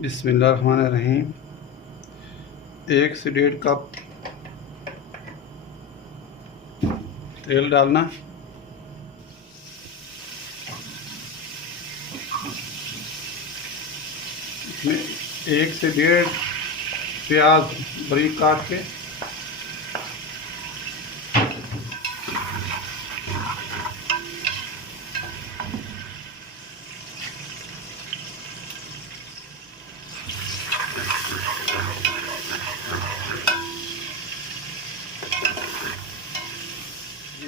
बिस्मिल्लाहिर्रहमानिर्रहीम। 1 से 1.5 कप तेल डालना। इसमें 1 से 1.5 प्याज बारीक काट के,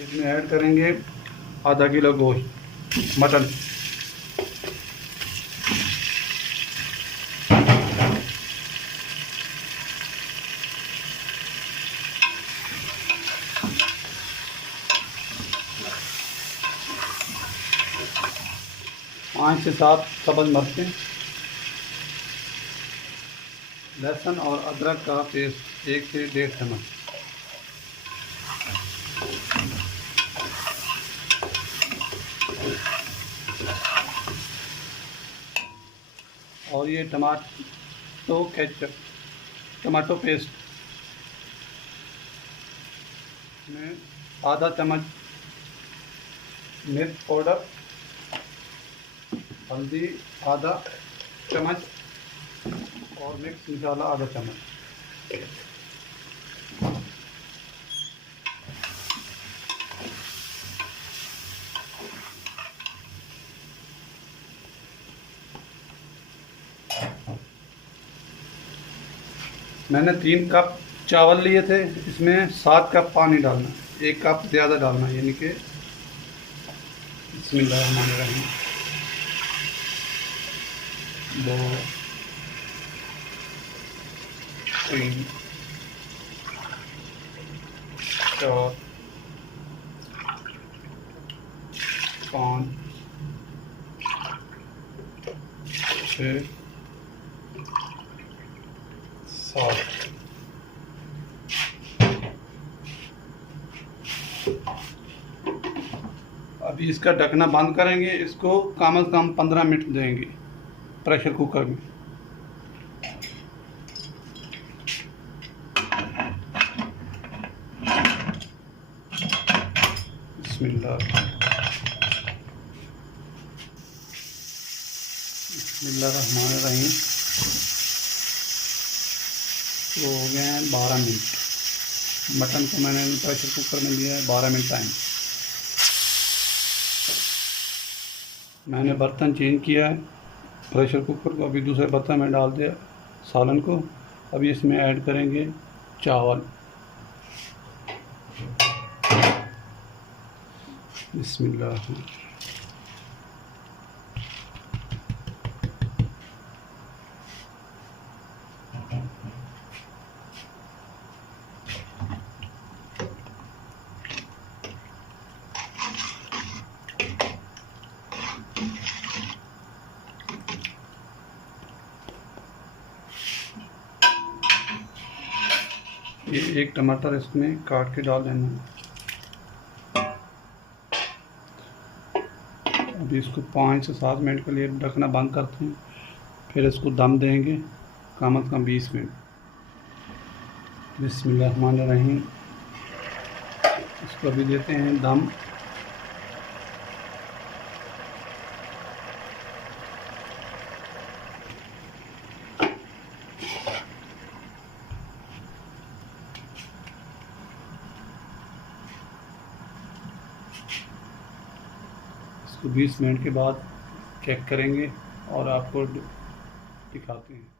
इसमें ऐड करेंगे आधा किलो गोश्त मटन। पाँच से 7 सब्ज़ मिर्चें, लहसुन और अदरक का पेस्ट 1 से 1.5 चम्मच, और ये टमाटो पेस्ट में आधा चम्मच मिर्च पाउडर, हल्दी आधा चम्मच और मिक्स मसाला आधा चम्मच। मैंने 3 कप चावल लिए थे, इसमें 7 कप पानी डालना, 1 कप ज़्यादा डालना, यानी कि बिस्मिल्लाहिर्रहमानिर्रहीम 2 3 4 5 6 7। अभी इसका ढकना बंद करेंगे, इसको कम से कम 15 मिनट देंगे प्रेशर कुकर में। बिस्मिल्लाहिर्रहमानिर्रहीम। तो हो गए हैं 12 मिनट। मटन को मैंने प्रेशर कुकर में लिया है 12 मिनट टाइम। मैंने बर्तन चेंज किया है, प्रेशर कुकर को अभी दूसरे बर्तन में डाल दिया सालन को। अभी इसमें ऐड करेंगे चावल। बिस्मिल्लाह। ये 1 टमाटर इसमें काट के डाल देना। अभी इसको 5 से 7 मिनट के लिए ढकना बंद करते हैं, फिर इसको दम देंगे कम से कम 20 मिनट। बिस्मिल्लाहिर्रहमानिर्रहीम। इसको अभी देते हैं दम। इसको 20 मिनट के बाद चेक करेंगे और आपको दिखाते हैं।